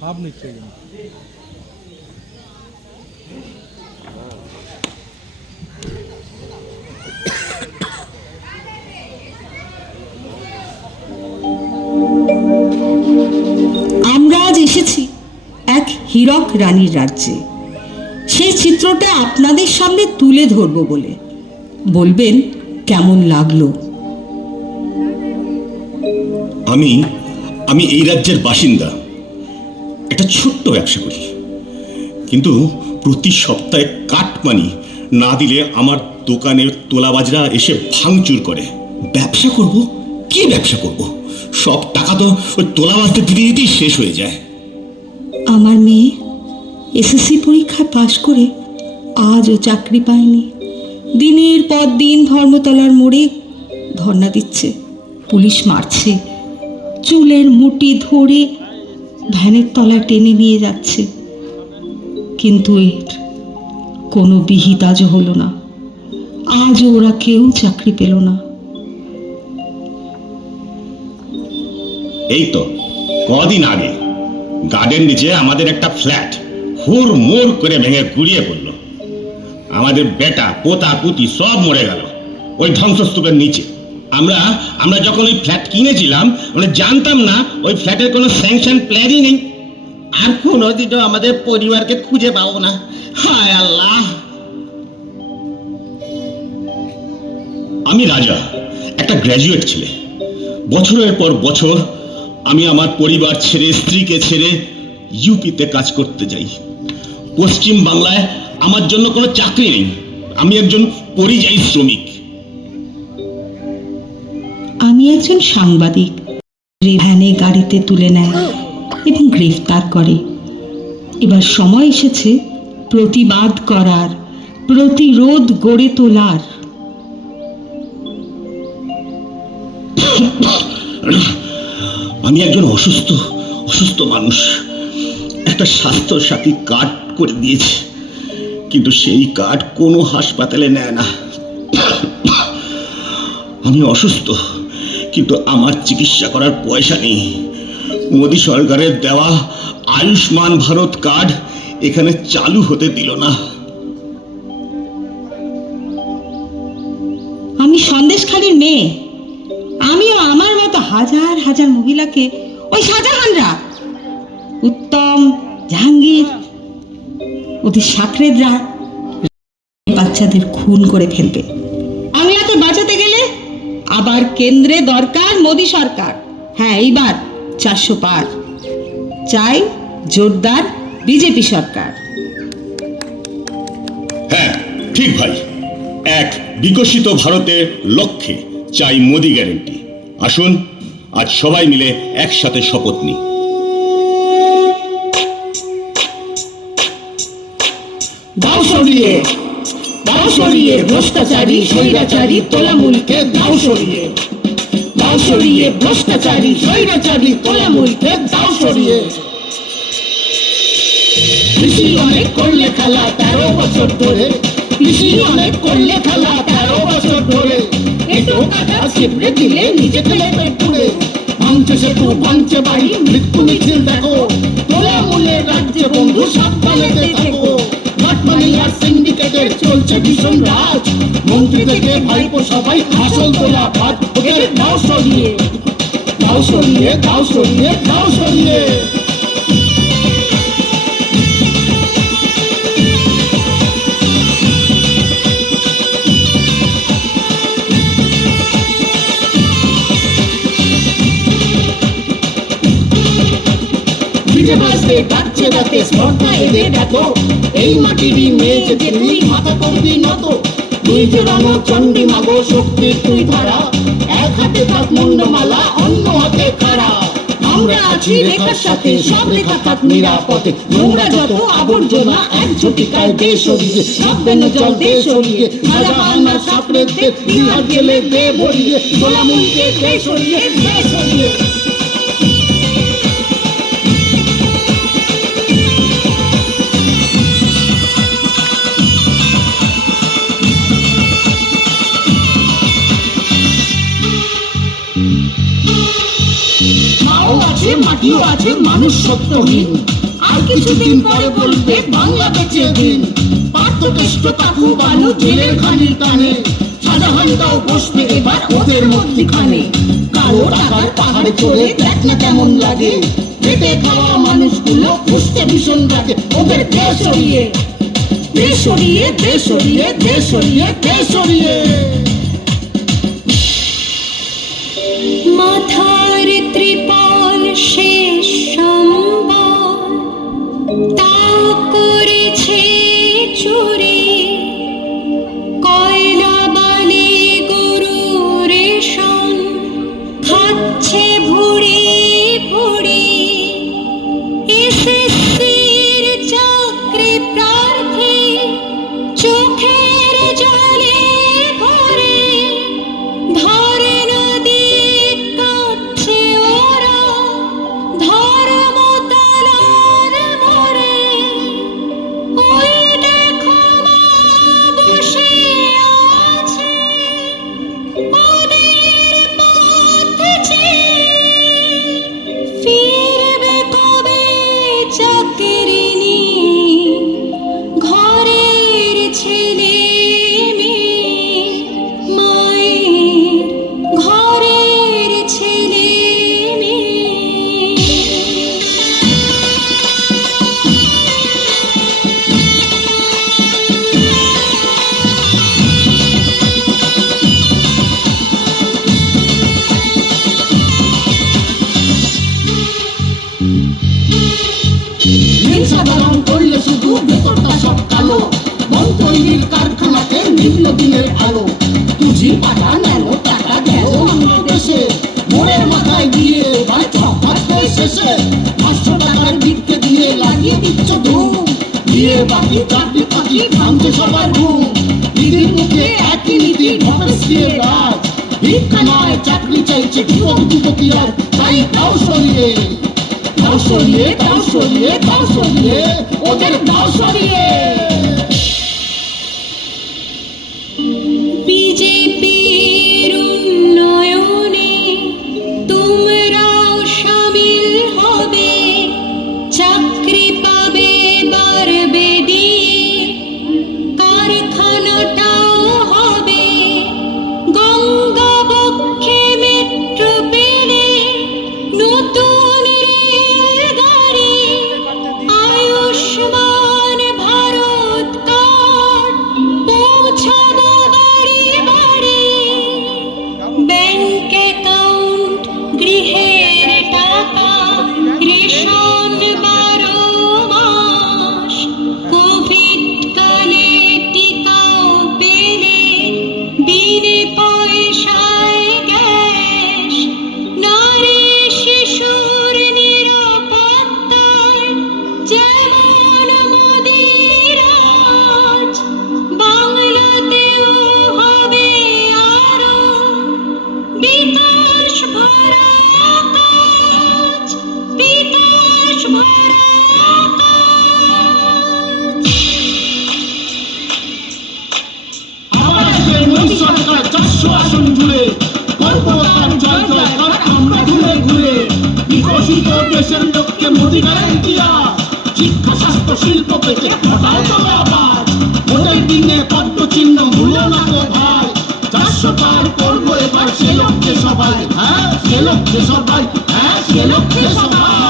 ভাব নিচ্ছে কিন্তু। আমরা আজ এসেছি এক হীরক রানীর রাজ্যে। সেই চিত্রটা আপনাদের সামনে তুলে ধরব বলে। বলবেন কেমন লাগল? আমি আমি এই রাজ্যের বাসিন্দা। একটা ছোট্ট ব্যবসা করি। কিন্তু প্রতি সপ্তাহে কাটমানি না দিলে আমার দোকানের তোলাবাজরা এসে ভাঙচুর করে। ব্যবসা করব? কি ব্যবসা করব? সব টাকা তো ওই তোলাবাজদের দিতে দিতেই শেষ হয়ে যায়। আমার মেয়ে এসএসসি পরীক্ষায় পাশ করে আজও চাকরি পায়নি। দিনের পর দিন ধর্মতলার মোড়ে ধর্ণা দিচ্ছে, পুলিশ মারছে, চুলের মুটি ধরে ভ্যানের তলায় টেনে নিয়ে যাচ্ছে। কিন্তু এর কোনো বিহিত আজও হলো না। আজও ওরা কেউ চাকরি পেল না। এই তো, কদিন আগে গার্ডেন নিচে আমাদের একটা ফ্ল্যাট হুর মুর করে ভেঙে গুড়িয়ে পড়ল। আমাদের বেটা, পোতা, পুতি সব মরে গেল। ওই ধ্বংসস্তূপের নিচে। আমরা আমরা যখন ওই ফ্ল্যাট কিনেছিলাম আমরা জানতাম না ওই ফ্ল্যাটের কোনো স্যাংশন প্ল্যানই নেই। আর কোনোদিনও আমাদের পরিবারকে খুঁজে পাবো না। হায় আল্লাহ! আমি রাজা, একটা গ্র্যাজুয়েট ছেলে। বছরের পর বছর আমি আমার পরিবার ছেড়ে, স্ত্রীকে ছেড়ে ইউপিতে কাজ করতে যাই। পশ্চিম বাংলায় আমার জন্য কোনো চাকরি নেই। আমি একজন পরিযায়ী শ্রমিক। আমি একজন সাংবাদিক। ভ্যানে গাড়িতে তুলে নেয় এবং গ্রেফতার করে। এবার সময় এসেছে প্রতিবাদ করার, প্রতিরোধ গড়ে তোলার। আমি একজন অসুস্থ অসুস্থ মানুষ। একটা স্বাস্থ্য সাথী কার্ড করে দিয়েছে, কিন্তু সেই কার্ড কোনো হাসপাতালে নেয় না। আমি অসুস্থ। কিন্তু আমার চিকিৎসা করার পয়সা নেই। মোদী সরকারের দেওয়া আয়ুষ্মান ভারত কার্ড এখানে চালু হতে দিল না। আমি সন্দেশখালীর মেয়ে। আমিও আমার মতো হাজার হাজার মহিলাকে ওই শাহজাহানরা, উত্তম, জাহাঙ্গীর ওদের সাকরেদরা, বাচ্চাদের খুন করে ফেলবে। আবার কেন্দ্রে দরকার মোদী সরকার। হ্যাঁ এইবার চারশো পার। চাই জোরদার বিজেপি সরকার। হ্যাঁ ঠিক ভাই। এক বিকশিত ভারতের লক্ষ্যে চাই মোদি গ্যারেন্টি। আসুন আজ সবাই মিলে একসাথে শপথ নিই। দাও সরিয়ে। দাও সরিয়ে ভ্রষ্টাচারী, স্বৈরাচারী তোলামূলকে দাও সরিয়ে। দাও সরিয়ে ভ্রষ্টাচারী, স্বৈরাচারী তোলামূলকে দাও সরিয়ে। কৃষি অনেক করলে খেলা তেরো বছর ধরে। কৃষি অনেক করলে খেলা তেরো বছর ধরে। এটো কাটা ছিপড়ে দিলে নিজে খেলে পেট পুড়ে সেতু বাড়ি, মৃত্যু ভীষণ রাজ মন্ত্রী থেকে ভাইপো সবাই আসল তোলা ভাত। ওকে দাও সরিয়ে। দাও সরিয়ে দাও সরিয়ে দাও সরিয়ে। ফিরে বাজবে ডাকছে রাতে স্পর্ধা এদের দেখো, এই মাটিরই মেয়ে যে তুই মাথা করবি নত তুই যে রণ চণ্ডী মাগো, শক্তির তুই ধারা, এক হাতে থাক মুন্ডমালা, অন্য হাতে খাড়া। আমরা আছি রেখার সাথে, সব রেখা থাক নিরাপদে। নোংরা যত আবর্জনা, এক ঝটিকায় দে সরিয়ে, সাবধান জল দে সরিয়ে। বান্না সাপড়ে দে, বিহার গেলে দে দে সরিয়ে দে সরিয়ে। জাতীয় আছে মানুষ সত্যহীন আর কিছুদিন পরে বলবে, বাংলা বেঁচে দিন। কাকু বালু জেলের খানির টানে। বসবে এবার ওদের কালো টাকার পাহাড়ে দেখ না কেমন লাগে। পেটে খাওয়া মানুষগুলো খুঁজতে ভীষণ লাগে। ওদের দেশ সরিয়ে। দেশ সরিয়ে দেশ সরিয়ে দেশ সরিয়ে দেশ সরিয়ে। মাথার টাকা গেল মোড়ের মাথায় দিয়ে এবার ছকাত হয়ে শেষে পাঁচশো টাকার ভিক্ষে দিয়ে লাগিয়ে দিচ্ছ ধুম দিয়ে বাকি চাকরি পাখি ভাঙছে সবার ঘুম। দিদির মুখে একই ঢপসিয়ে রাজ? চাকরি চাইছে যুবক যুবতী আর। তাই তাও সরিয়ে দাও সরিয়ে দাও সরিয়ে দাও সরিয়ে, ওদের দাও সরিয়ে। দেশের লোককে মোদী গ্যারান্টিয়া শিক্ষা, স্বাস্থ্য, শিল্প পেতে ঘটাও তো আবার ভোটের দিনে পদ্ম চিহ্ন ভুলো না গো ভাই। চারশো পার করব এবার সে লক্ষ্যে সবাই। হ্যাঁ সে লক্ষ্যে সবাই। হ্যাঁ সে লক্ষ্যে সবাই।